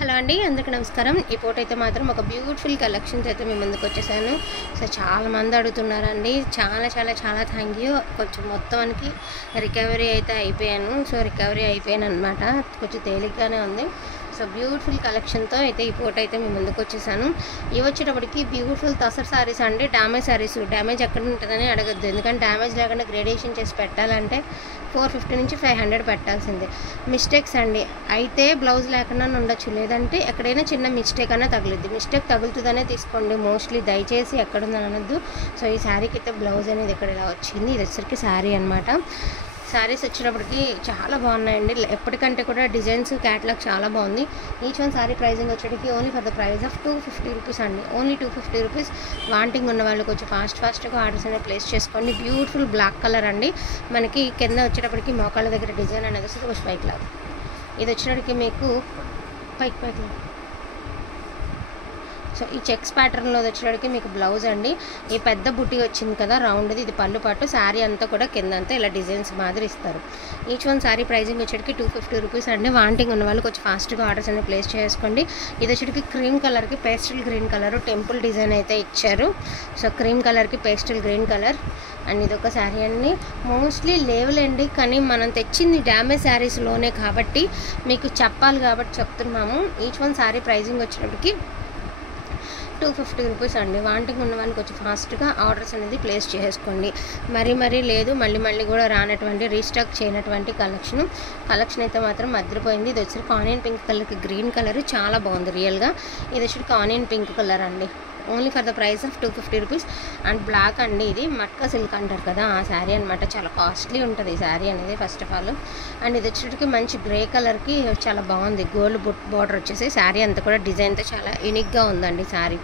Hello అండి, అందరికీ నమస్కారం. ఈ పూట అయితే మాత్రం ఒక బ్యూటిఫుల్ కలెక్షన్స్ అయితే మీ ముందుకు వచ్చేసాను. సో చాలామంది అడుగుతున్నారండి. చాలా థ్యాంక్ యూ. కొంచెం మొత్తానికి రికవరీ అయితే అయిపోయాను. సో రికవరీ అయిపోయాను అనమాట. కొంచెం తేలిగ్గానే ఉంది. సో బ్యూటిఫుల్ కలెక్షన్తో అయితే ఈ పూట అయితే మీ ముందుకు వచ్చేసాను. ఇవి వచ్చేటప్పటికి బ్యూటిఫుల్ తసర్ శారీస్ అండి. డ్యామేజ్ శారీస్, డ్యామేజ్ ఎక్కడ ఉంటుందని అడగద్దు. ఎందుకంటే డ్యామేజ్ లేకుండా గ్రేడేషన్ చేసి పెట్టాలంటే 450 నుంచి 500 పెట్టాల్సిందే. మిస్టేక్స్ అండి అయితే బ్లౌజ్ లేకుండా ఉండొచ్చు, లేదంటే ఎక్కడైనా చిన్న మిస్టేక్ అన్నా తగులుద్ది. మిస్టేక్ తగులుతుందనే తీసుకోండి మోస్ట్లీ. దయచేసి ఎక్కడుందని అనొద్దు. సో ఈ శారీకి అయితే బ్లౌజ్ అనేది ఇక్కడ ఇలా వచ్చింది. ఇది వచ్చరికి శారీ అనమాట. శారీస్ వచ్చేటప్పటికి చాలా బాగున్నాయండి. ఎప్పటికంటే కూడా డిజైన్స్ క్యాటలాగ్ చాలా బాగుంది. ఈచ్ వన్ శారీ ప్రైజింగ్ వచ్చేటికి only for the price of 250 rupees అండి. Only 250 rupees. వాంటింగ్ ఉన్న వాళ్ళు కొంచెం ఫాస్ట్గా ఆర్డర్స్ అనేది ప్లేస్ చేసుకోండి. బ్యూటిఫుల్ బ్లాక్ కలర్ అండి. మనకి కింద వచ్చేటప్పటికి మోకాళ్ళ దగ్గర డిజైన్ అనేది వస్తుంది. కొంచెం పైకి లాగా ఇది వచ్చేటప్పటికి మీకు పైకి సో ఈ చెక్స్ ప్యాటర్న్లో వచ్చేటికి మీకు బ్లౌజ్ అండి. ఈ పెద్ద బుట్టి వచ్చింది కదా రౌండ్ది, ఇది పళ్ళు పాటు. శారీ అంతా కూడా కింద అంతా ఇలా డిజైన్స్ మాదిరి ఇస్తారు. ఈచ్ వన్ శారీ ప్రైజింగ్ వచ్చేటికి 250 రూపీస్ అండి. వాంటింగ్ ఉన్న వాళ్ళు కొంచెం ఫాస్ట్గా ఆర్డర్స్ అనేది ప్లేస్ చేసుకోండి. ఇది వచ్చేటికి క్రీమ్ కలర్కి pastel green colour temple design అయితే ఇచ్చారు. సో క్రీమ్ కలర్కి పేస్టల్ గ్రీన్ కలర్ అండ్ ఇదొక శారీ అండి. మోస్ట్లీ లేవులేండి, కానీ మనం తెచ్చింది డ్యామేజ్ శారీస్లోనే కాబట్టి మీకు చెప్పాలి కాబట్టి చెప్తున్నాము. ఈచ్ వన్ శారీ ప్రైజింగ్ వచ్చేటప్పటికి 250 రూపీస్ అండి. వాంటింగ్ ఉన్న వాళ్ళకి కొంచెం ఫాస్ట్గా ఆర్డర్స్ అనేది ప్లేస్ చేసుకోండి. మరీ లేదు, మళ్ళీ కూడా రానటువంటి రీస్టాక్ చేయనటువంటి కలెక్షన్ అయితే మాత్రం అదిరిపోయింది. ఇది వచ్చి ఆనియన్ పింక్ కలర్కి గ్రీన్ కలర్ చాలా బాగుంది రియల్గా. ఇది వచ్చి ఆనియన్ పింక్ కలర్ అండి. Only for the price of 250 rupees. And black అండి, ఇది మట్కా సిల్క్ అంటారు కదా ఆ శారీ అనమాట. చాలా కాస్ట్లీ ఉంటుంది ఈ శారీ అనేది ఫస్ట్ ఆఫ్ ఆల్. అండ్ ఇది వచ్చేటికి మంచి గ్రే కలర్కి చాలా బాగుంది. గోల్డ్ బార్డర్ వచ్చేసి శారీ అంతా కూడా డిజైన్తో చాలా యూనిక్గా ఉందండి శారీ.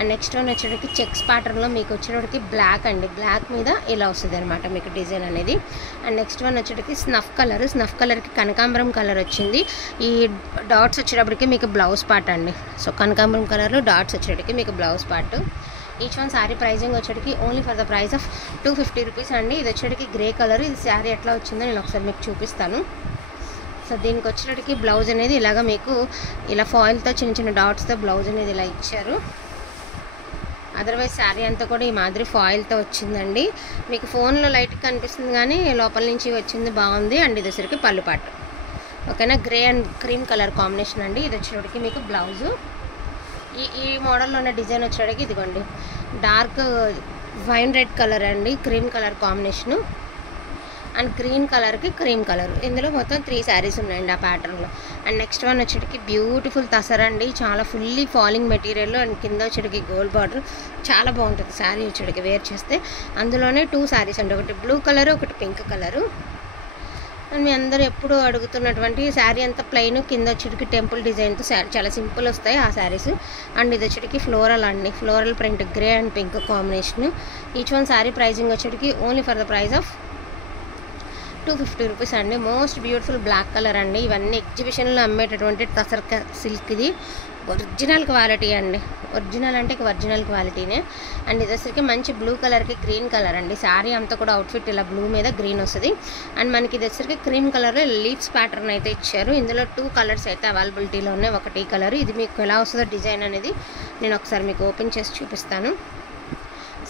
అండ్ నెక్స్ట్ వన్ వచ్చేటికి చెక్స్ ప్యాటర్న్లో మీకు వచ్చేటికి బ్లాక్ అండి. బ్లాక్ మీద ఇలా వస్తుంది అనమాట మీకు డిజైన్ అనేది. అండ్ నెక్స్ట్ వన్ వచ్చేటికి స్నఫ్ కలర్కి కనకాంబరం కలర్ వచ్చింది. ఈ డాట్స్ వచ్చేటప్పటికి మీకు బ్లౌజ్ పార్ట్ అండి. సో కనకాంబరం కలర్లో డాట్స్ వచ్చేటికి మీకు blouse part. Each one sari pricing వచ్చేటికి only for the price of 250 rupees అండి. ఇది వచ్చేటికి గ్రే కలర్. ఇది శారీ ఎట్లా వచ్చిందో నేను ఒకసారి మీకు చూపిస్తాను. సో దీనికి వచ్చేటికి బ్లౌజ్ అనేది ఇలాగ మీకు ఇలా ఫాయిల్తో చిన్న డాట్స్తో బ్లౌజ్ అనేది ఇలా ఇచ్చారు. అదర్వైజ్ శారీ అంతా కూడా ఈ మాదిరి ఫాయిల్తో వచ్చిందండి. మీకు ఫోన్లో లైట్గా కనిపిస్తుంది కానీ లోపల నుంచి వచ్చింది బాగుంది. అండ్ ఇది వచ్చరికి పళ్ళు పాటు. ఓకేనా, grey and cream colour combination అండి. ఇది వచ్చేటికి మీకు బ్లౌజు. ఈ మోడల్లో ఉన్న డిజైన్ వచ్చేటికి ఇదిగోండి డార్క్ వైన్ రెడ్ కలర్ అండి, cream colour combination. And green కలర్కి క్రీమ్ కలర్. ఇందులో మొత్తం 3 శారీస్ ఉన్నాయండి ఆ ప్యాటర్న్లో. అండ్ నెక్స్ట్ వన్ వచ్చేటికి బ్యూటిఫుల్ తసర్ అండి. చాలా ఫుల్లీ ఫాలింగ్ మెటీరియల్. అండ్ కింద వచ్చేటికి గోల్డ్ బార్డర్. చాలా బాగుంటుంది శారీ వచ్చేటికి వేర్ చేస్తే. అందులోనే 2 శారీస్ అండి, ఒకటి బ్లూ కలర్, ఒకటి పింక్ కలరు. అండ్ మీ అందరూ ఎప్పుడు అడుగుతున్నటువంటి శారీ అంతా ప్లెయిన్, కింద వచ్చేటికి టెంపుల్ డిజైన్తో చాలా సింపుల్ వస్తాయి ఆ శారీస్. అండ్ ఇది వచ్చేటికి ఫ్లోరల్ అండి, floral print grey and pink combination. Each one sari pricing వచ్చేటికి only for the price of 250 rupees అండి. మోస్ట్ బ్యూటిఫుల్ బ్లాక్ కలర్ అండి. ఇవన్నీ ఎగ్జిబిషన్లో అమ్మేటటువంటి తసర్ సిల్క్. ఇది ఒరిజినల్ క్వాలిటీ అండి. ఒరిజినల్ అంటే ఒరిజినల్ క్వాలిటీనే. అండ్ ఇది వచ్చరికి మంచి బ్లూ కలర్కి గ్రీన్ కలర్ అండి. శారీ అంతా కూడా అవుట్ఫిట్ ఇలా బ్లూ మీద గ్రీన్ వస్తుంది. అండ్ మనకి ఇది వచ్చరికి క్రీమ్ కలర్లో లీవ్స్ ప్యాటర్న్ అయితే ఇచ్చారు. ఇందులో 2 కలర్స్ అయితే అవైలబిలిటీలో ఉన్నాయి. ఒకటి ఈ కలర్. ఇది మీకు ఎలా వస్తుందో డిజైన్ అనేది నేను ఒకసారి మీకు ఓపెన్ చేసి చూపిస్తాను.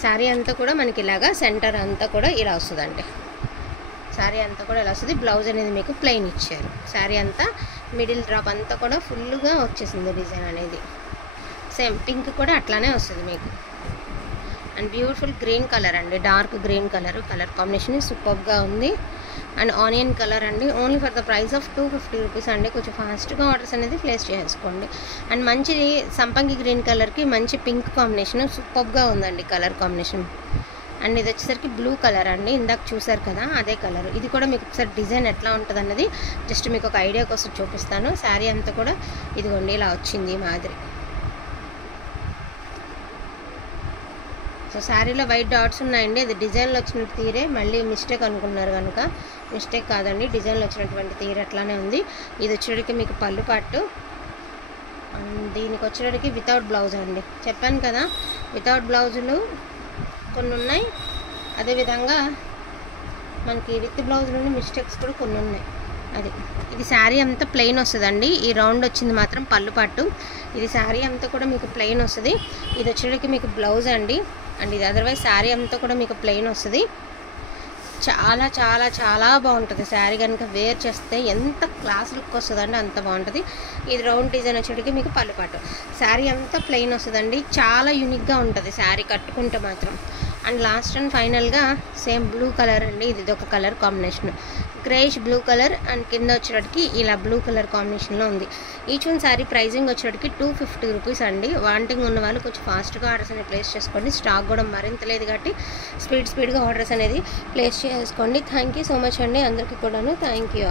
శారీ అంతా కూడా మనకి ఇలాగా సెంటర్ అంతా కూడా ఇలా వస్తుందండి. శారీ అంతా కూడా ఇలా వస్తుంది. బ్లౌజ్ అనేది మీకు ప్లెయిన్ ఇచ్చారు. శారీ అంతా మిడిల్ డ్రాప్ అంతా కూడా ఫుల్గా వచ్చేసింది డిజైన్ అనేది. సేమ్ పింక్ కూడా అట్లానే వస్తుంది మీకు. అండ్ బ్యూటిఫుల్ గ్రీన్ కలర్ అండి, డార్క్ గ్రీన్ కలర్ కాంబినేషన్ సూపర్గా ఉంది. అండ్ ఆనియన్ కలర్ అండి. Only for the price of 250 rupees అండి. కొంచెం ఫాస్ట్గా ఆర్డర్స్ అనేది ప్లేస్ చేసుకోండి. అండ్ మంచి సంపంగి గ్రీన్ కలర్కి మంచి పింక్ కాంబినేషన్ సూపర్గా ఉందండి కలర్ కాంబినేషన్. అండ్ ఇది వచ్చేసరికి బ్లూ కలర్ అండి. ఇందాక చూసారు కదా అదే కలర్. ఇది కూడా మీకు ఒకసారి డిజైన్ ఎట్లా ఉంటుంది అన్నది జస్ట్ మీకు ఒక ఐడియా కోసం చూపిస్తాను. శారీ అంతా కూడా ఇదిగోండి ఇలా వచ్చింది ఈ మాదిరి. సో శారీలో వైట్ డాట్స్ ఉన్నాయండి. అది డిజైన్లో వచ్చినట్టు తీరే. మళ్ళీ మిస్టేక్ అనుకున్నారు కనుక మిస్టేక్ కాదండి, డిజైన్లో వచ్చినటువంటి తీరే అట్లానే ఉంది. ఇది వచ్చేటికి మీకు పళ్ళు పట్టు. దీనికి వచ్చేటికి వితౌట్ బ్లౌజ్ అండి. చెప్పాను కదా వితౌట్ బ్లౌజులు కొన్ని ఉన్నాయి. అదేవిధంగా మనకి విత్ బ్లౌజ్లోని మిస్టేక్స్ కూడా కొన్ని ఉన్నాయి. అది ఇది శారీ అంతా ప్లెయిన్ వస్తుందండి. ఈ రౌండ్ వచ్చింది మాత్రం పళ్ళు పట్టు. ఇది శారీ అంతా కూడా మీకు ప్లెయిన్ వస్తుంది. ఇది వచ్చేటికి మీకు బ్లౌజ్ అండి. అండ్ ఇది అదర్వైజ్ శారీ అంతా కూడా మీకు ప్లెయిన్ వస్తుంది. చాలా చాలా చాలా బాగుంటుంది శారీ కనుక వేర్ చేస్తే. ఎంత క్లాస్ లుక్ వస్తుందండి, అంత బాగుంటుంది. ఇది రౌండ్ డిజైన్ వచ్చేటికి మీకు పళ్ళు పట్టు. శారీ అంతా ప్లెయిన్ వస్తుందండి. చాలా యూనిక్గా ఉంటుంది శారీ కట్టుకుంటే మాత్రం. అండ్ లాస్ట్ అండ్ ఫైనల్గా సేమ్ బ్లూ కలర్ అండి. ఇది ఒక colour combination, greyish blue colour and కింద వచ్చేటికి ఇలా బ్లూ కలర్ కాంబినేషన్లో ఉంది. ఈచ్ వన్ శారీ ప్రైజింగ్ వచ్చేటికి 250 రూపీస్ అండి. వాంటింగ్ ఉన్న వాళ్ళు కొంచెం ఫాస్ట్గా ఆర్డర్స్ అనేది ప్లేస్ చేసుకోండి. స్టాక్ కూడా మరింత లేదు కాబట్టి స్పీడ్గా ఆర్డర్స్ అనేది ప్లేస్ చేసుకోండి. థ్యాంక్ యూ సో మచ్ అండి అందరికీ కూడాను. Thank you.